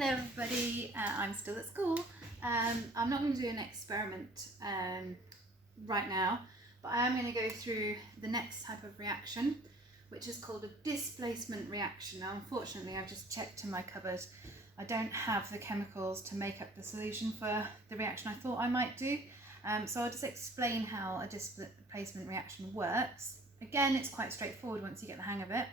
Hello everybody, I'm still at school. I'm not going to do an experiment right now, but I am going to go through the next type of reaction, which is called a displacement reaction. Now unfortunately I've just checked in my cupboard. I don't have the chemicals to make up the solution for the reaction I thought I might do, so I'll just explain how a displacement reaction works. Again, it's quite straightforward once you get the hang of it.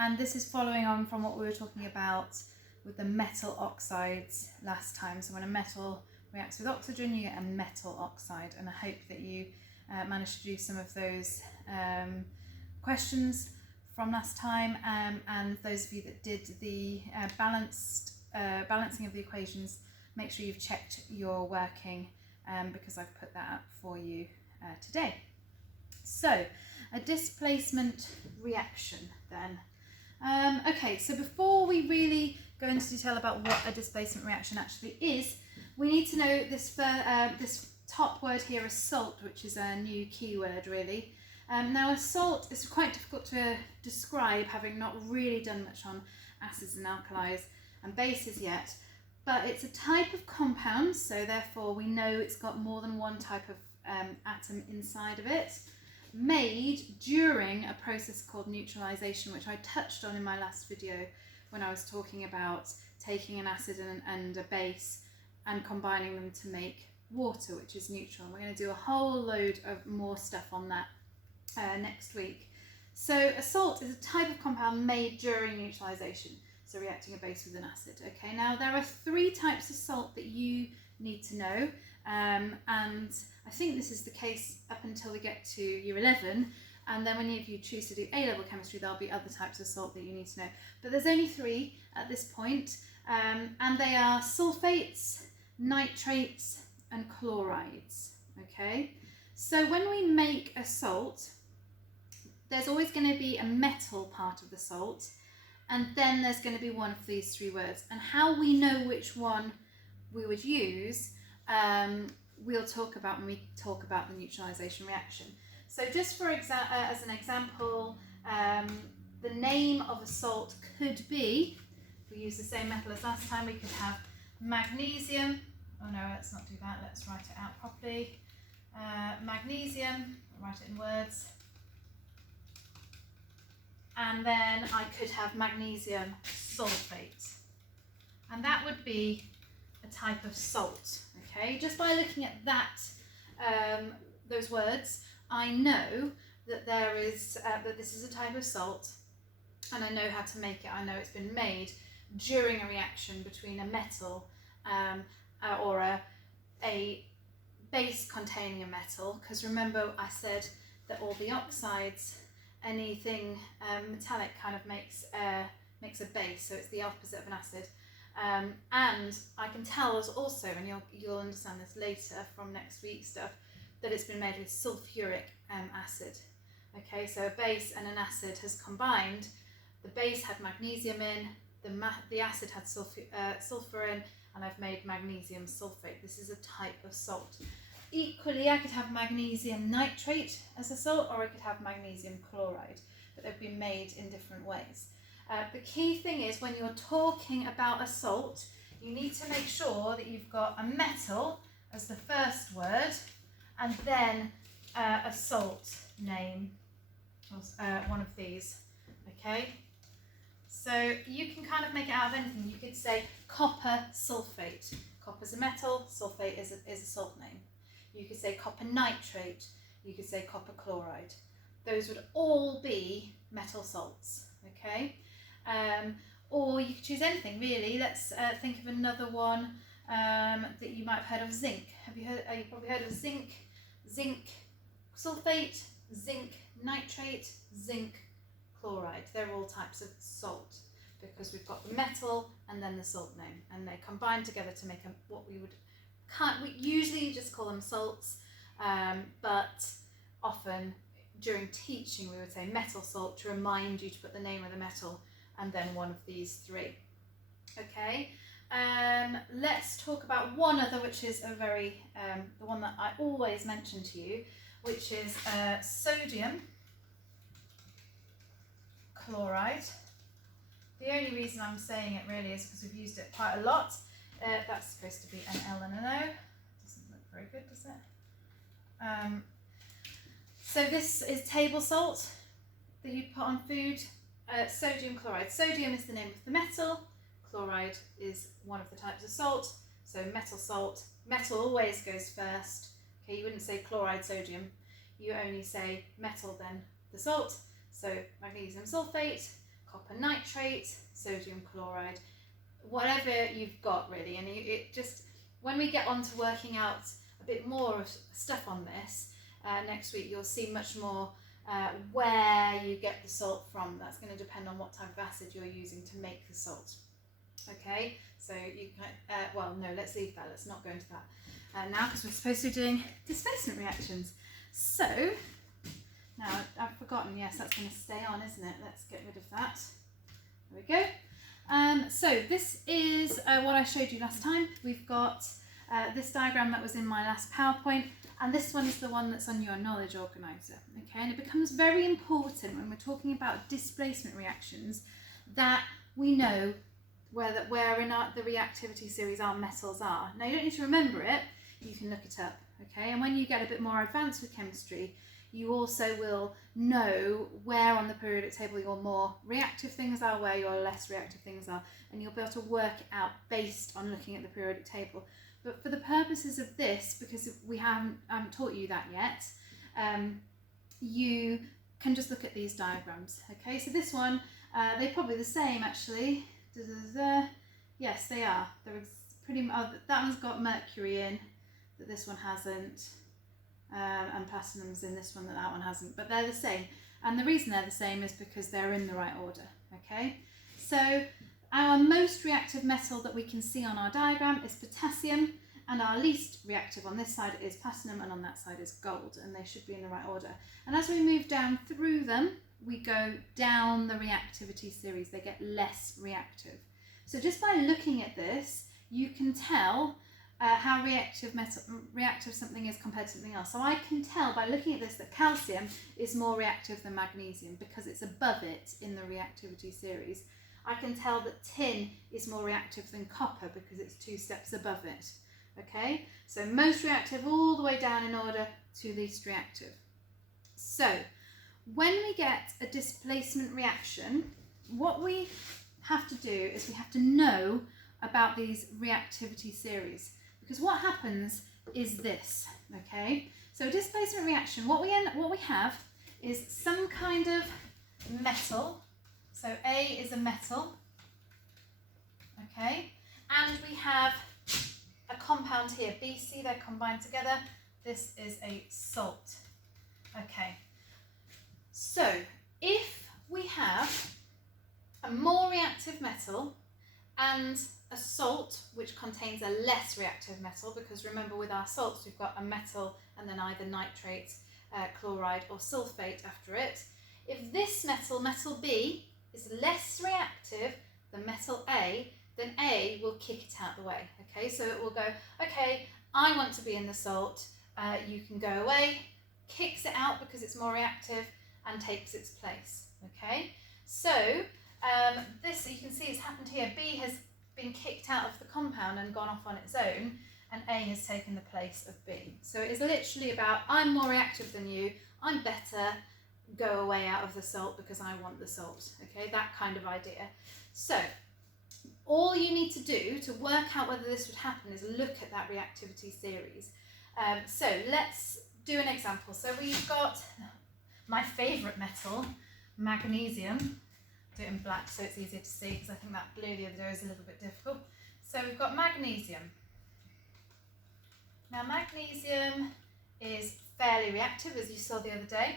And this is following on from what we were talking about with the metal oxides last time. So when a metal reacts with oxygen, you get a metal oxide. And I hope that you managed to do some of those questions from last time. And those of you that did the balancing of the equations, make sure you've checked your working because I've put that up for you today. So a displacement reaction then. Okay, so before we really go into detail about what a displacement reaction actually is, we need to know this top word here is salt, which is a new keyword really. Now a salt is quite difficult to describe, having not really done much on acids and alkalis and bases yet, but it's a type of compound, so therefore we know it's got more than one type of atom inside of it, made during a process called neutralization, which I touched on in my last video when I was talking about taking an acid and a base and combining them to make water, which is neutral. And we're going to do a whole load of more stuff on that next week. So a salt is a type of compound made during neutralization, so reacting a base with an acid. Okay, now there are three types of salt that you need to know, and I think this is the case up until we get to year 11, and then when you choose to do A-level chemistry there'll be other types of salt that you need to know, but there's only three at this point, and they are sulfates, nitrates and chlorides. Okay, so when we make a salt, there's always going to be a metal part of the salt, and then there's going to be one of these three words, and how we know which one we would use we'll talk about when we talk about the neutralization reaction. So just for as an example, the name of a salt could be, if we use the same metal as last time, we could have magnesium. Oh no, let's not do that, let's write it out properly. Magnesium, I'll write it in words. And then I could have magnesium sulfate. And that would be a type of salt. Okay, just by looking at that, those words, I know that there is that this is a type of salt, and I know how to make it. I know it's been made during a reaction between a metal or a base containing a metal. Because remember, I said that all the oxides, anything metallic, kind of makes a base, so it's the opposite of an acid. And I can tell us also, and you'll understand this later from next week's stuff, that it's been made with sulfuric acid. Okay, so a base and an acid has combined. The base had magnesium in, the acid had sulfur in, and I've made magnesium sulfate. This is a type of salt. Equally, I could have magnesium nitrate as a salt, or I could have magnesium chloride, but they've been made in different ways. The key thing is, when you're talking about a salt, you need to make sure that you've got a metal as the first word, and then a salt name, one of these. Okay, so you can kind of make it out of anything. You could say copper sulfate. Copper's a metal, sulfate is a salt name. You could say copper nitrate. You could say copper chloride. Those would all be metal salts. Okay. Or you could choose anything really. Let's think of another one that you might have heard of. Zinc. You've probably heard of zinc sulfate, zinc nitrate, zinc chloride. They're all types of salt because we've got the metal and then the salt name, and they combine together to make what we usually just call them salts, but often during teaching we would say metal salt to remind you to put the name of the metal and then one of these three. Okay, let's talk about one other, which is a very the one that I always mention to you, which is sodium chloride The only reason I'm saying it really is because we've used it quite a lot. That's supposed to be an L and an O. Doesn't look very good, does it? So this is table salt that you'd put on food. Sodium chloride. Sodium is the name of the metal. Chloride is one of the types of salt. So metal salt. Metal always goes first. Okay, you wouldn't say chloride sodium. You only say metal, then the salt. So magnesium sulfate, copper nitrate, sodium chloride, whatever you've got really. And it just, when we get on to working out a bit more stuff on this, next week you'll see much more where you get the salt from. That's going to depend on what type of acid you're using to make the salt. Okay, so you can, well no, let's leave that, let's not go into that now, because we're supposed to be doing displacement reactions. So, now I've forgotten, yes, that's going to stay on, isn't it? Let's get rid of that. There we go. So this is what I showed you last time. We've got this diagram that was in my last PowerPoint, and this one is the one that's on your knowledge organizer. Okay, and it becomes very important when we're talking about displacement reactions that we know where in the reactivity series our metals are. Now you don't need to remember it, you can look it up. Okay, and when you get a bit more advanced with chemistry, you also will know where on the periodic table your more reactive things are, where your less reactive things are, and you'll be able to work it out based on looking at the periodic table. But for the purposes of this, because we haven't taught you that yet, you can just look at these diagrams. Okay, so this one, they're probably the same actually. Yes, they are. They're pretty much, that one's got mercury in, that this one hasn't, and platinum's in this one that one hasn't, but they're the same. And the reason they're the same is because they're in the right order. Okay, so our most reactive metal that we can see on our diagram is potassium, and our least reactive on this side is platinum, and on that side is gold, and they should be in the right order. And as we move down through them, we go down the reactivity series, they get less reactive. So just by looking at this, you can tell how reactive something is compared to something else. So I can tell by looking at this that calcium is more reactive than magnesium because it's above it in the reactivity series. I can tell that tin is more reactive than copper because it's 2 steps above it. Okay, so most reactive all the way down in order to least reactive. So when we get a displacement reaction, what we have to do is we have to know about these reactivity series, because what happens is this. Okay, so a displacement reaction, what we have is some kind of metal. So A is a metal, okay, and we have a compound here, BC, they're combined together. This is a salt. Okay, so if we have a more reactive metal and a salt which contains a less reactive metal, because remember with our salts we've got a metal and then either nitrate, chloride or sulfate after it. If this metal, metal B, is less reactive than metal A, then A will kick it out the way. Okay, so it will go, okay, I want to be in the salt, you can go away, kicks it out because it's more reactive and takes its place. Okay, so this, you can see it's happened here. B has been kicked out of the compound and gone off on its own, and A has taken the place of B. So it is literally about, I'm more reactive than you, I'm better, go away out of the salt because I want the salt. Okay, that kind of idea. So all you need to do to work out whether this would happen is look at that reactivity series. So let's do an example. So we've got my favourite metal, magnesium. Do it in black so it's easier to see, because I think that blue the other day was a little bit difficult. So we've got magnesium. Now magnesium is fairly reactive, as you saw the other day.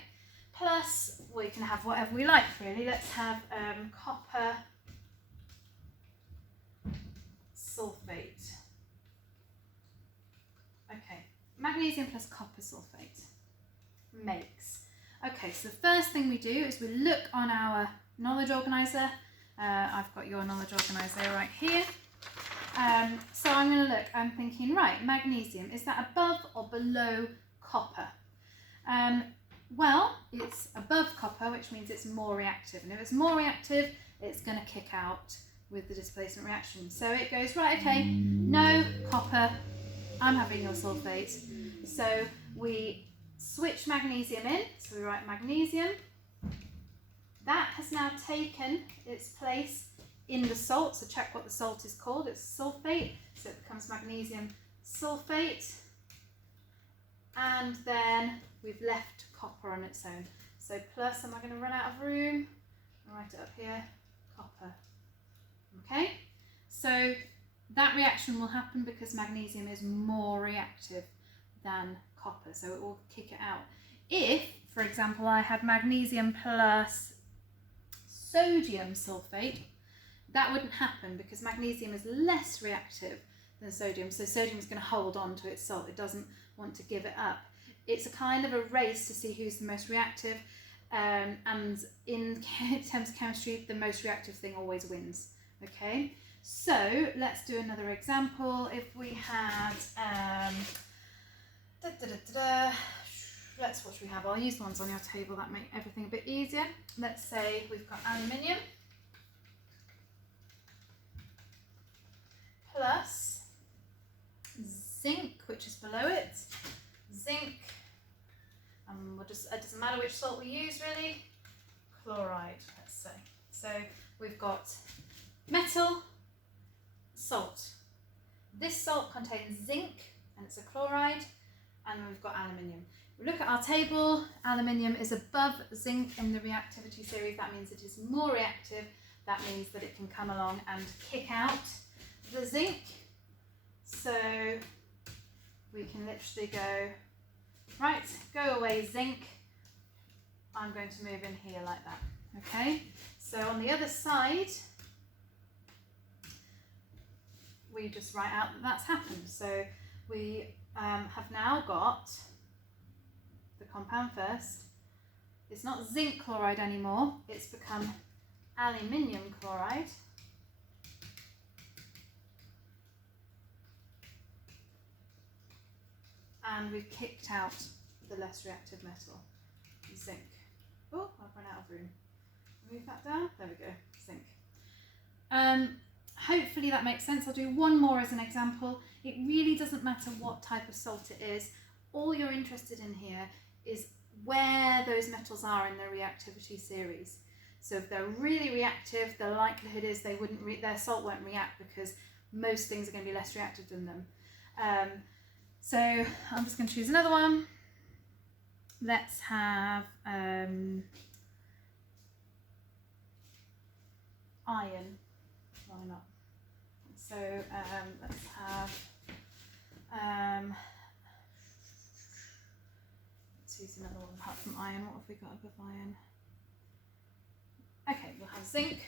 Plus, we can have whatever we like really. Let's have copper sulfate. Okay, magnesium plus copper sulfate makes. Okay, so the first thing we do is we look on our knowledge organizer. I've got your knowledge organizer right here. So I'm going to look, I'm thinking, right, magnesium, is that above or below copper? Well, it's above copper, which means it's more reactive. And if it's more reactive, it's going to kick out with the displacement reaction. So it goes, right, okay, no copper, I'm having your sulfate. So we switch magnesium in, so we write magnesium. That has now taken its place in the salt, so check what the salt is called, it's sulfate, so it becomes magnesium sulfate. And then we've left copper on its own. So plus, am I going to run out of room? I'll write it up here, copper. Okay, so that reaction will happen because magnesium is more reactive than copper, so it will kick it out. If, for example, I had magnesium plus sodium sulfate, that wouldn't happen because magnesium is less reactive than sodium, so sodium is going to hold on to its salt. It doesn't want to give it up. It's a kind of a race to see who's the most reactive, and in terms of chemistry, the most reactive thing always wins. Okay, so let's do another example. If we had, let's what should we have? I'll use the ones on your table that make everything a bit easier. Let's say we've got aluminium plus zinc, which is below it. Zinc, it doesn't matter which salt we use really. Chloride, let's say. So we've got metal, salt. This salt contains zinc and it's a chloride, and we've got aluminium. We look at our table, aluminium is above zinc in the reactivity series. That means it is more reactive. That means that it can come along and kick out the zinc. So we can literally go, right, go away zinc. I'm going to move in here like that. Okay, so on the other side, we just write out that that's happened. So we have now got the compound first. It's not zinc chloride anymore, it's become aluminium chloride. And we've kicked out the less reactive metal, zinc. Oh, I've run out of room. Move that down, there we go, zinc. Hopefully that makes sense. I'll do one more as an example. It really doesn't matter what type of salt it is. All you're interested in here is where those metals are in their reactivity series. So if they're really reactive, the likelihood is they wouldn't their salt won't react because most things are going to be less reactive than them. So I'm just going to choose another one. Let's have iron. Why not? So let's have let's use another one apart from iron. What have we got above iron? Okay, we'll have zinc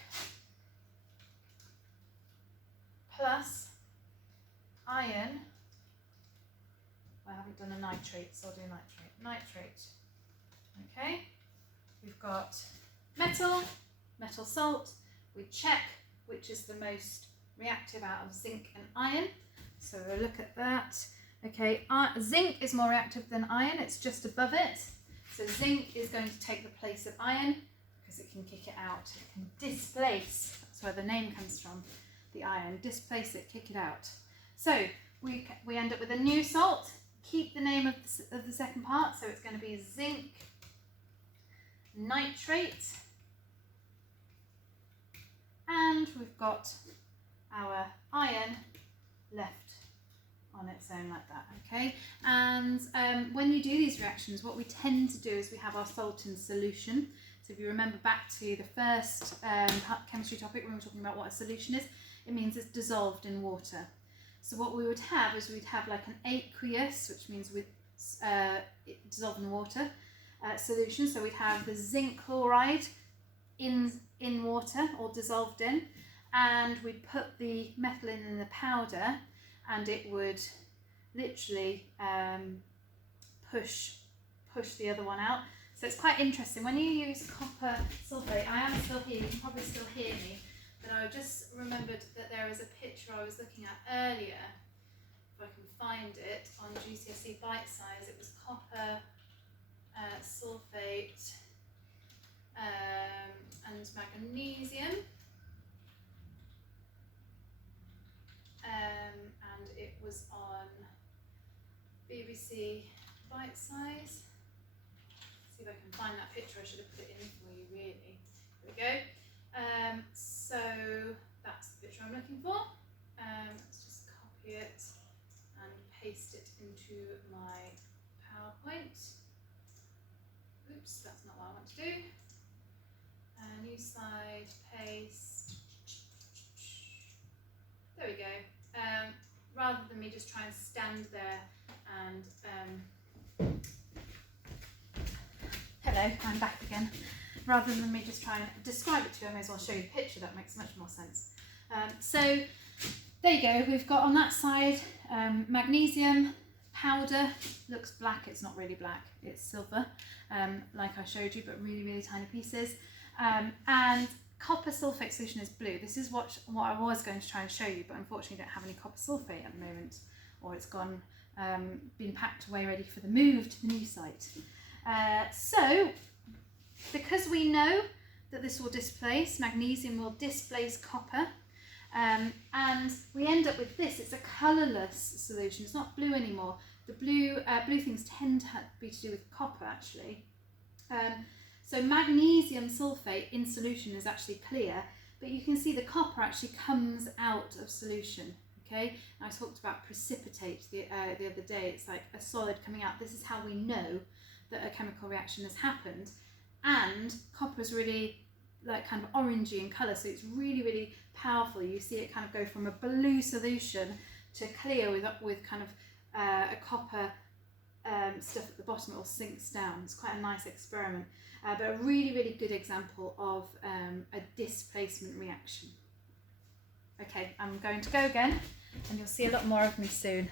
plus iron. I haven't done a nitrate, so I'll do nitrate. Nitrate. Okay, we've got metal, metal salt. We check which is the most reactive out of zinc and iron. So we'll look at that. Okay, zinc is more reactive than iron, it's just above it. So zinc is going to take the place of iron because it can kick it out. It can displace, that's where the name comes from, the iron. Displace it, kick it out. So we end up with a new salt. Keep the name of the second part, so it's going to be zinc nitrate. And we've got our iron left on its own like that, okay? And when you do these reactions, what we tend to do is we have our salt in solution. So if you remember back to the first chemistry topic when we were talking about what a solution is, it means it's dissolved in water. So what we would have is we'd have like an aqueous, which means with dissolved in water, solution. So we'd have the zinc chloride in water or dissolved in, and we'd put the metal in the powder, and it would literally push the other one out. So it's quite interesting. When you use copper sulfate, I am still here, you can probably still hear me, but I just remembered that there is a picture I was looking at earlier, if I can find it, on GCSE Bite Size. It was copper, sulfate, and magnesium. BBC bite size. See if I can find that picture. I should have put it in for you, really. There we go. So that's the picture I'm looking for. Let's just copy it and paste it into my PowerPoint. Oops, that's not what I want to do. New slide, paste. There we go. Rather than me just try and stand there and hello, I'm back again. Rather than me just try and describe it to you, I may as well show you the picture. That makes much more sense. So there you go. We've got on that side magnesium powder. Looks black. It's not really black. It's silver, like I showed you, but really, really tiny pieces. And copper sulfate solution is blue. This is what I was going to try and show you, but unfortunately don't have any copper sulfate at the moment, or it's gone, been packed away ready for the move to the new site. So because we know that this will displace, magnesium will displace copper, and we end up with this. It's a colourless solution. It's not blue anymore. The blue things tend to be to do with copper, actually. So magnesium sulfate in solution is actually clear, but you can see the copper actually comes out of solution. Okay, I talked about precipitate the other day. It's like a solid coming out. This is how we know that a chemical reaction has happened. And copper is really like kind of orangey in colour, so it's really, really powerful. You see it kind of go from a blue solution to clear with kind of a copper stuff at the bottom. It all sinks down. It's quite a nice experiment, but a really, really good example of a displacement reaction. Okay, I'm going to go again, and you'll see a lot more of me soon.